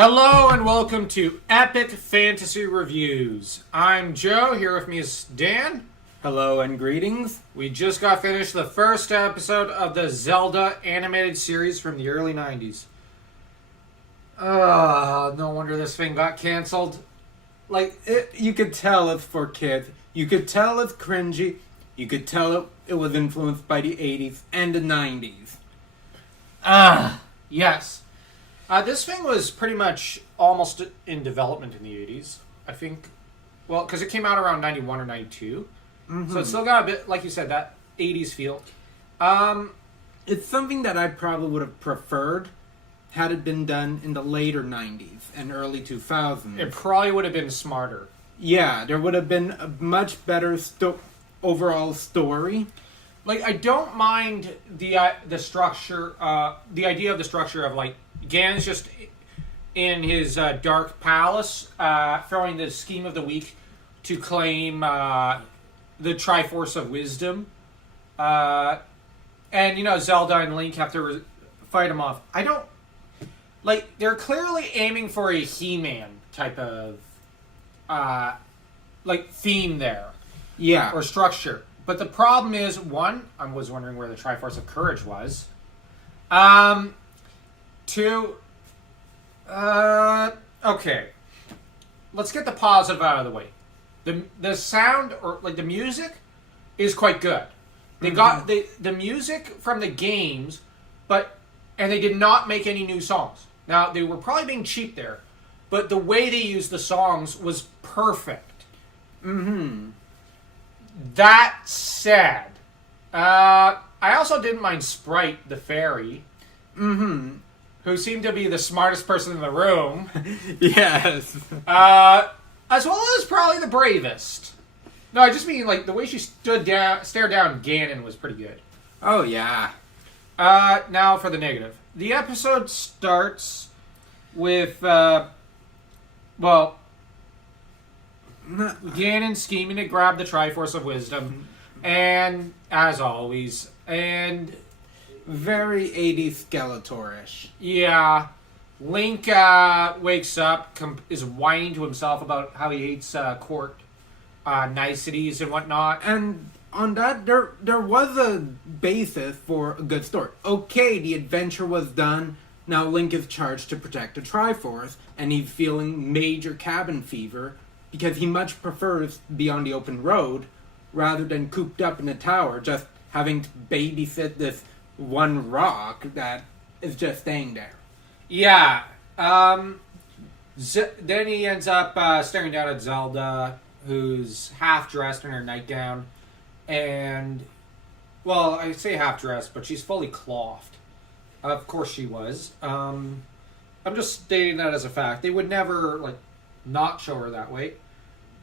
Hello and welcome to Epic Fantasy Reviews. I'm Joe, here with me is Dan. Hello and greetings. We just got finished the first episode of the Zelda animated series from the early 90s. No wonder this thing got canceled. You could tell it's for kids. You could tell it's cringy. You could tell it was influenced by the 80s and the 90s. Yes. This thing was pretty much almost in development in the 80s, I think. Well, because it came out around 91 or 92. Mm-hmm. So it's still got a bit, like you said, that 80s feel. It's something that I probably would have preferred had it been done in the later 90s and early 2000s. It probably would have been smarter. Yeah, there would have been a much better overall story. Like, I don't mind the structure, the idea of the structure of, like, Ganon's just in his dark palace, throwing the scheme of the week to claim the Triforce of Wisdom. And, Zelda and Link have to fight him off. I don't... Like, they're clearly aiming for a He-Man type of, theme there. Yeah. Or structure. But the problem is, one, I was wondering where the Triforce of Courage was. Two, okay. Let's get the positive out of the way. The sound, or, the music, is quite good. They got the music from the games, and they did not make any new songs. Now, they were probably being cheap there, but the way they used the songs was perfect. Mm-hmm. That said, I also didn't mind Sprite, the fairy, who seemed to be the smartest person in the room. Yes. As well as probably the bravest. No, I just mean, the way she stared down Ganon was pretty good. Oh, yeah. Now for the negative. The episode starts with, Ganon scheming to grab the Triforce of Wisdom, and, as always, and... Very 80s Skeletor-ish. Yeah. Link wakes up, is whining to himself about how he hates court niceties and whatnot. And on that, there was a basis for a good story. Okay, the adventure was done. Now Link is charged to protect the Triforce, and he's feeling major cabin fever because he much prefers to be on the open road rather than cooped up in a tower, just having to babysit this one rock that is just staying there. Yeah. Then he ends up staring down at Zelda, who's half-dressed in her nightgown. And, well, I say half-dressed, but she's fully clothed. Of course she was. I'm just stating that as a fact. They would never, not show her that way.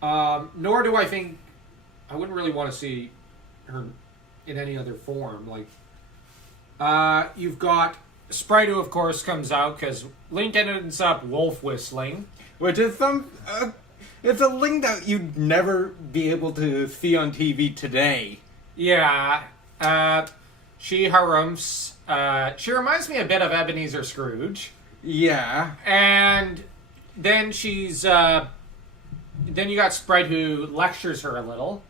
Nor do I think... I wouldn't really want to see her in any other form. You've got Sprite, who of course comes out because Link ends up wolf whistling, which is it's a Link that you'd never be able to see on TV today. Yeah, she harumphs. She reminds me a bit of Ebenezer Scrooge. Yeah, and then then you got Sprite, who lectures her a little.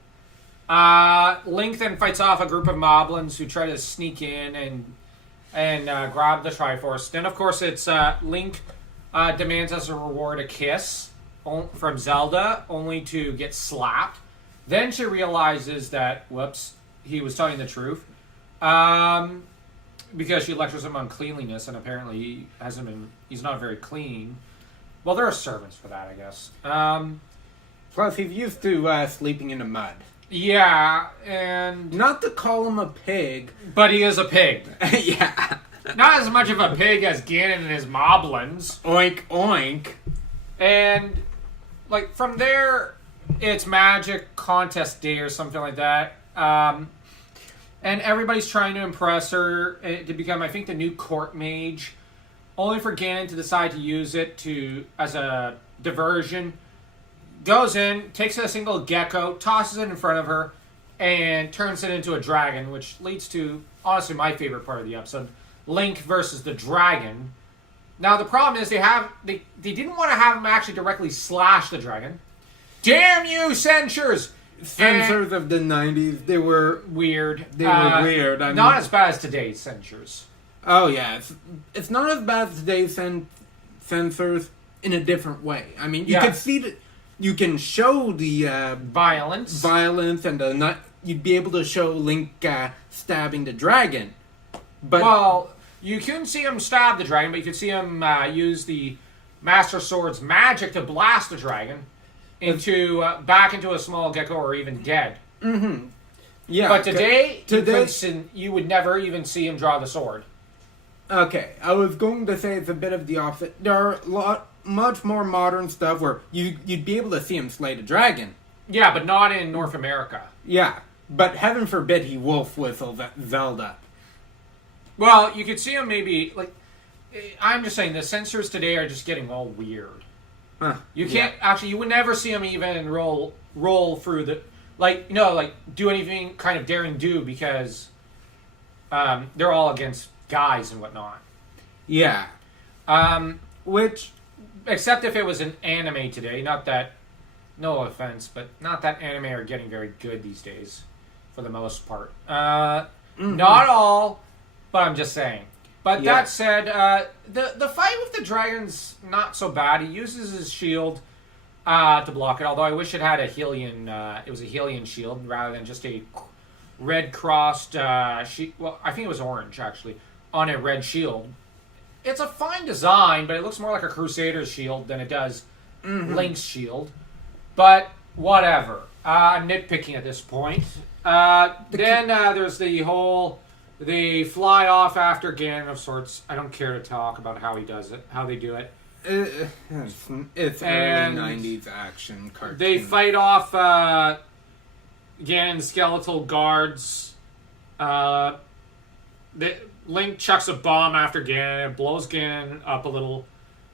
Link then fights off a group of moblins who try to sneak in and grab the Triforce. Then, of course, it's Link demands as a reward a kiss from Zelda, only to get slapped. Then she realizes that, whoops, he was telling the truth. Because she lectures him on cleanliness, and apparently he's not very clean. Well, there are servants for that, I guess. Plus, he's used to sleeping in the mud. Yeah, and... Not to call him a pig. But he is a pig. Yeah. Not as much of a pig as Ganon and his moblins. Oink, oink. And, from there, it's Magic Contest Day or something like that. And everybody's trying to impress her to become, I think, the new court mage. Only for Ganon to decide to use it as a diversion. Goes in, takes a single gecko, tosses it in front of her, and turns it into a dragon, which leads to, honestly, my favorite part of the episode. Link versus the dragon. Now the problem is they didn't want to have him actually directly slash the dragon. Damn you, censors! Censors of the 90s, they were Weird. They were weird. I not mean, as bad as today's censors. oh yeah, it's not as bad as today's censors in a different way. I mean, you can see that you can show the Violence. and you'd be able to show Link stabbing the dragon. But Well, you couldn't see him stab the dragon, but you could see him use the Master Sword's magic to blast the dragon back into a small gecko or even dead. mm-hmm. Yeah. But today you would never even see him draw the sword. Okay, I was going to say it's a bit of the opposite. There are much more modern stuff where you'd be able to see him slay the dragon. Yeah, but not in North America. Yeah, but heaven forbid he wolf whistle Zelda. Well, you could see him maybe, I'm just saying, the censors today are just getting all weird. Huh, You can't, actually, you would never see him even roll through do anything kind of daring do because they're all against guys and whatnot. Yeah. Which, except if it was an anime today, no offense, but not that anime are getting very good these days, for the most part. Not all, but I'm just saying. But that said, the fight with the dragon's not so bad. He uses his shield to block it, although I wish it had a Hylian, it was a Hylian shield rather than just a red crossed shield. Well, I think it was orange, actually, on a red shield. It's a fine design, but it looks more like a Crusader's shield than it does Link's shield. But whatever. I'm nitpicking at this point. Then there's the whole... They fly off after Ganon of sorts. I don't care to talk about how he does it, how they do it. It's early 90s action cartoon. They fight off Ganon's skeletal guards. Link chucks a bomb after Ganon. It blows Ganon up a little.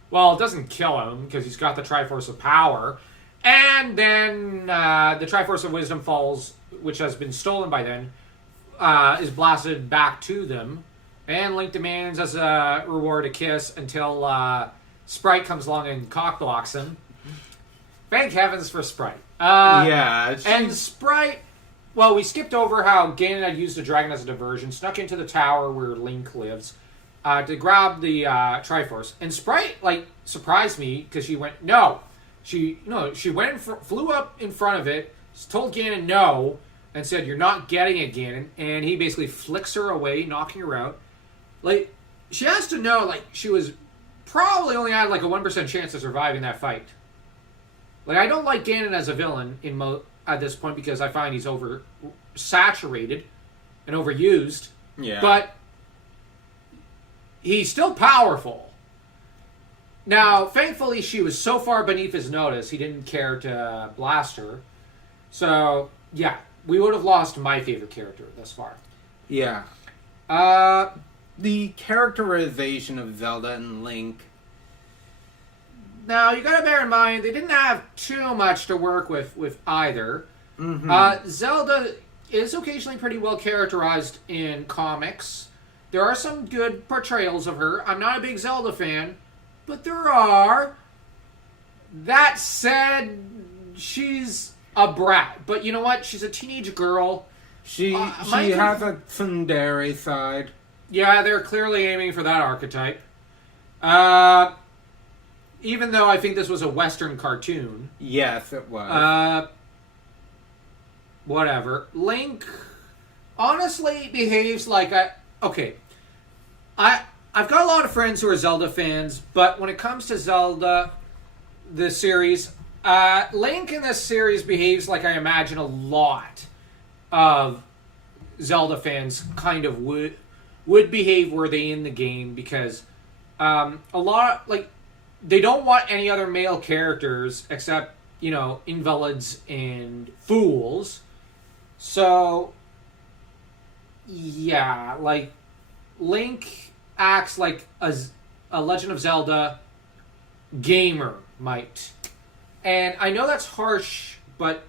Well, it doesn't kill him because he's got the Triforce of Power. And then the Triforce of Wisdom falls, which has been stolen by then, is blasted back to them. And Link demands as a reward a kiss until Sprite comes along and cockblocks him. Thank heavens for Sprite. And Sprite... Well, we skipped over how Ganon had used the dragon as a diversion, snuck into the tower where Link lives, to grab the Triforce. And Sprite, surprised me, because she went, no. She went flew up in front of it, told Ganon no, and said, you're not getting it, Ganon. And he basically flicks her away, knocking her out. She has to know, she was probably only had, a 1% chance of surviving that fight. I don't like Ganon as a villain at this point because I find he's oversaturated and overused. Yeah. But he's still powerful. Now, thankfully, she was so far beneath his notice, he didn't care to blast her. So, yeah, we would have lost my favorite character thus far. Yeah. The characterization of Zelda and Link. Now, you gotta bear in mind, they didn't have too much to work with either. Mm-hmm. Zelda is occasionally pretty well characterized in comics. There are some good portrayals of her. I'm not a big Zelda fan, but there are. That said, she's a brat. But you know what? She's a teenage girl. She has a tsundere side. Yeah, they're clearly aiming for that archetype. Even though I think this was a Western cartoon. Yes, it was. Whatever. Link honestly behaves like okay. I've got a lot of friends who are Zelda fans, but when it comes to Zelda, the series, Link in this series behaves like I imagine a lot of Zelda fans kind of would behave were they in the game, because a lot, they don't want any other male characters except, invalids and fools. So, yeah, Link acts like a Legend of Zelda gamer might. And I know that's harsh, but...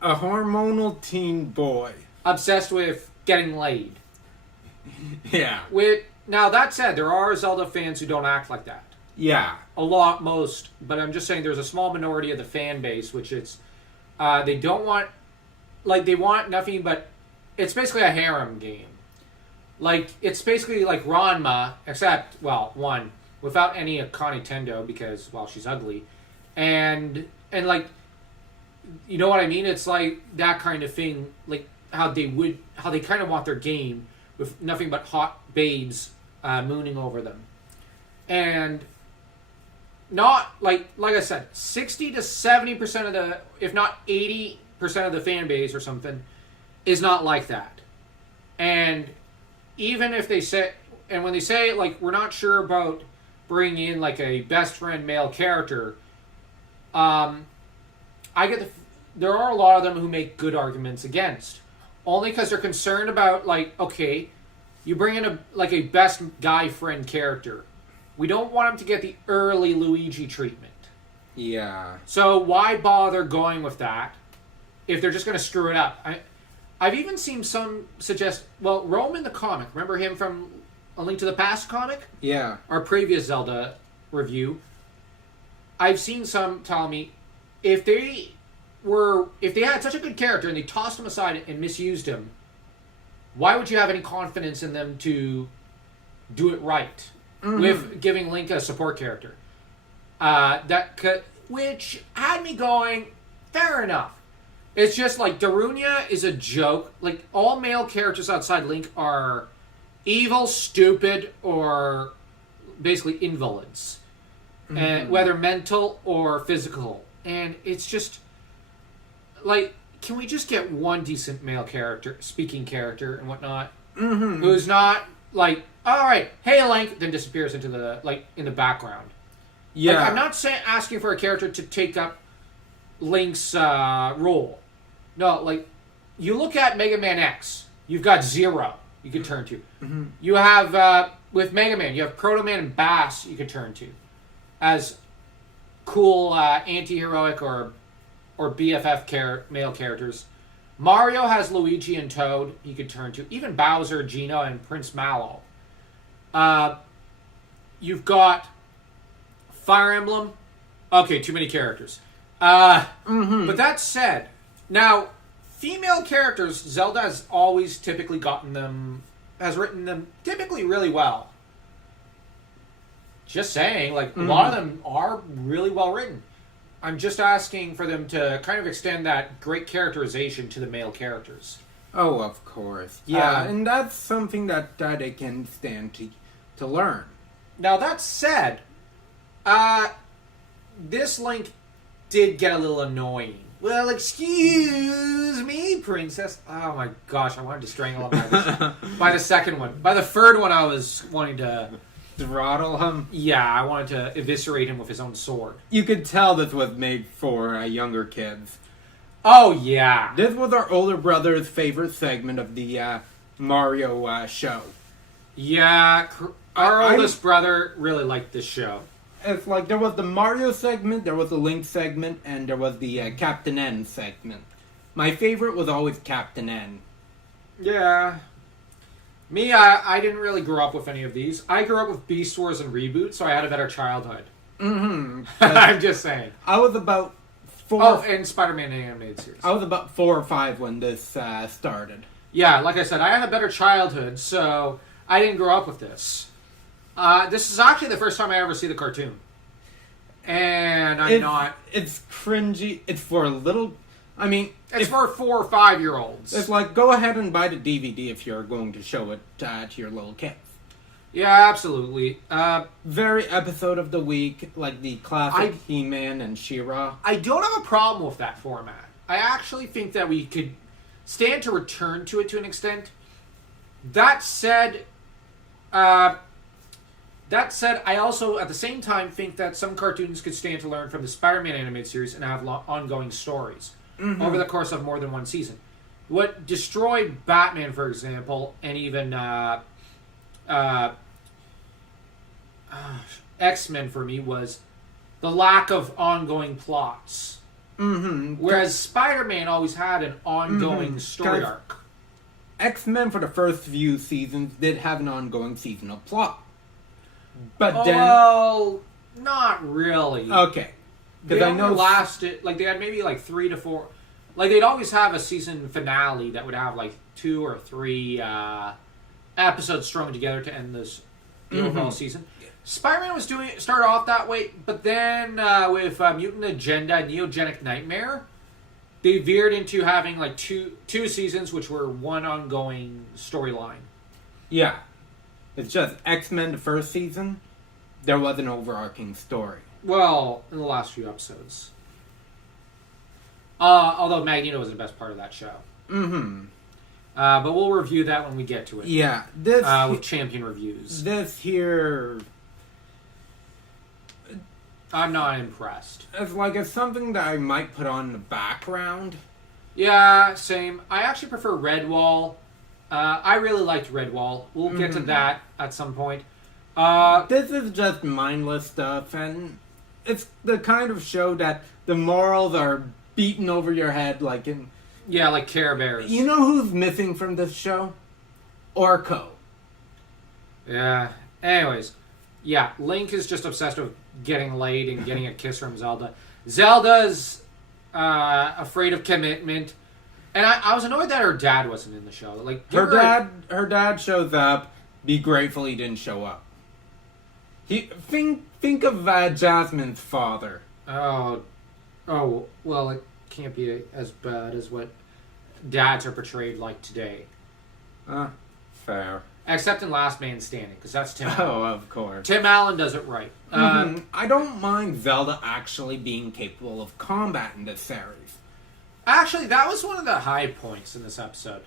A hormonal teen boy. Obsessed with getting laid. Yeah. Now, that said, there are Zelda fans who don't act like that. Yeah. A lot, most. But I'm just saying there's a small minority of the fan base, which it's... they don't want... Like, they want nothing but... It's basically a harem game. Like, it's basically like Ranma, except, well, one, without any Akane Tendo, because, well, she's ugly. And like, you know what I mean? It's like that kind of thing, like how they kind of want their game with nothing but hot babes mooning over them. And not, like I said, 60 to 70% of the, if not 80% of the fan base or something, is not like that. And even if they say, and when they say, like, we're not sure about bringing in, like, a best friend male character, I get there are a lot of them who make good arguments against. Only because they're concerned about, like, okay, you bring in a best guy friend character. We don't want him to get the early Luigi treatment. Yeah. So why bother going with that if they're just going to screw it up? I've even seen some suggest, well, Rome in the comic, remember him from A Link to the Past comic? Yeah. Our previous Zelda review. I've seen some tell me if they had such a good character and they tossed him aside and misused him, why would you have any confidence in them to do it right with giving Link a support character? Which had me going, fair enough. It's just like Darunia is a joke. Like, all male characters outside Link are evil, stupid, or basically invalids. And whether mental or physical. And it's just like, can we just get one decent male character, speaking character and whatnot, who's not like, all right, hey Link, then disappears into the, like, in the background. Yeah. Like, I'm not asking for a character to take up Link's role. No, like, you look at Mega Man X, you've got Zero you can turn to. You have, with Mega Man, you have Proto Man and Bass you can turn to as cool anti-heroic or BFF male characters. Mario has Luigi and Toad he could turn to. Even Bowser, Gino, and Prince Mallow. You've got Fire Emblem. Okay, too many characters. But that said, now, female characters, Zelda has always typically has written them typically really well. Just saying, like, a lot of them are really well written. I'm just asking for them to kind of extend that great characterization to the male characters. Oh, of course. Yeah, and that's something that they can stand to learn. Now, that said, this Link did get a little annoying. Well, excuse me, princess. Oh my gosh, I wanted to strangle him by the second one. By the third one, I was wanting to throttle him? Yeah, I wanted to eviscerate him with his own sword. You could tell this was made for younger kids. Oh, yeah. This was our older brother's favorite segment of the Mario show. Yeah, our oldest brother really liked this show. It's like there was the Mario segment, there was the Link segment, and there was the Captain N segment. My favorite was always Captain N. Yeah. Me, I didn't really grow up with any of these. I grew up with Beast Wars and Reboot, so I had a better childhood. I'm just saying. I was about 4... Oh, and Spider-Man animated series. I was about 4 or 5 when this started. Yeah, like I said, I had a better childhood, so I didn't grow up with this. This is actually the first time I ever see the cartoon. And It's cringy. It's for a little... I mean... It's for 4 or 5-year-olds. It's like, go ahead and buy the DVD if you're going to show it to your little kids. Yeah, absolutely. Very episode of the week, like the classic He-Man and She-Ra. I don't have a problem with that format. I actually think that we could stand to return to it to an extent. That said, I also, at the same time, think that some cartoons could stand to learn from the Spider-Man animated series and have ongoing stories over the course of more than one season. What destroyed Batman, for example, and even X-Men for me was the lack of ongoing plots. Whereas Spider-Man always had an ongoing story arc. X-Men for the first few seasons did have an ongoing seasonal plot. But well, not really. Okay. They Because I only know lasted, like, they had maybe, like, 3 to 4... Like, they'd always have a season finale that would have, like, 2 or 3 episodes strung together to end this overall season. Spider-Man was started off that way, but then with Mutant Agenda and Neogenic Nightmare, they veered into having, like, two seasons, which were one ongoing storyline. Yeah. It's just X-Men the first season, there was an overarching story. Well, in the last few episodes. Although Magneto was the best part of that show. Mm-hmm. But we'll review that when we get to it. Yeah. With champion reviews. This here... I'm not impressed. It's something that I might put on in the background. Yeah, same. I actually prefer Redwall. I really liked Redwall. We'll get to that at some point. This is just mindless stuff, and it's the kind of show that the morals are beaten over your head like in... Yeah, like Care Bears. You know who's missing from this show? Orko. Yeah. Anyways. Yeah, Link is just obsessed with getting laid and getting a kiss from Zelda. Zelda's afraid of commitment. And I was annoyed that her dad wasn't in the show. Like her dad shows up. Be grateful he didn't show up. Think of Jasmine's father. Oh, well, it can't be as bad as what dads are portrayed like today. Fair. Except in Last Man Standing, because that's Tim Allen. Oh, of course. Tim Allen does it right. I don't mind Zelda actually being capable of combat in this series. Actually, that was one of the high points in this episode.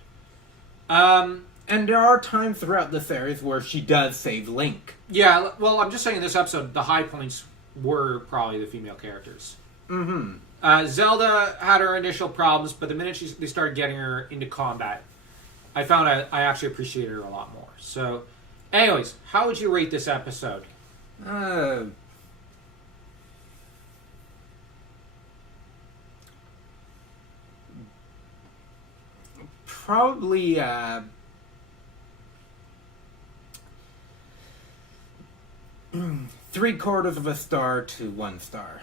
And there are times throughout the series where she does save Link. Yeah, well, I'm just saying in this episode, the high points were probably the female characters. Zelda had her initial problems, but the minute they started getting her into combat, I found I actually appreciated her a lot more. So, anyways, how would you rate this episode? Probably, 3/4 of a star to 1 star.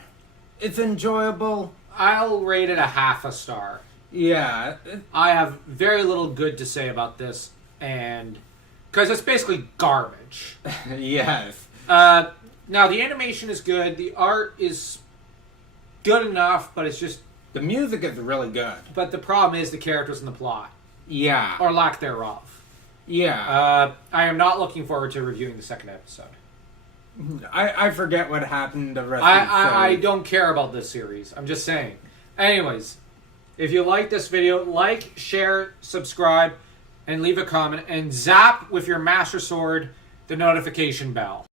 It's enjoyable. I'll rate it a 1/2 a star. Yeah. I have very little good to say about this, and because it's basically garbage. Yes. Now, the animation is good. The art is good enough, but it's just... The music is really good. But the problem is the characters and the plot. Yeah. Or lack thereof. Yeah. I am not looking forward to reviewing the second episode. I forget what happened the rest of the series. I don't care about this series. I'm just saying. Anyways, if you like this video, like, share, subscribe, and leave a comment. And zap with your Master Sword the notification bell.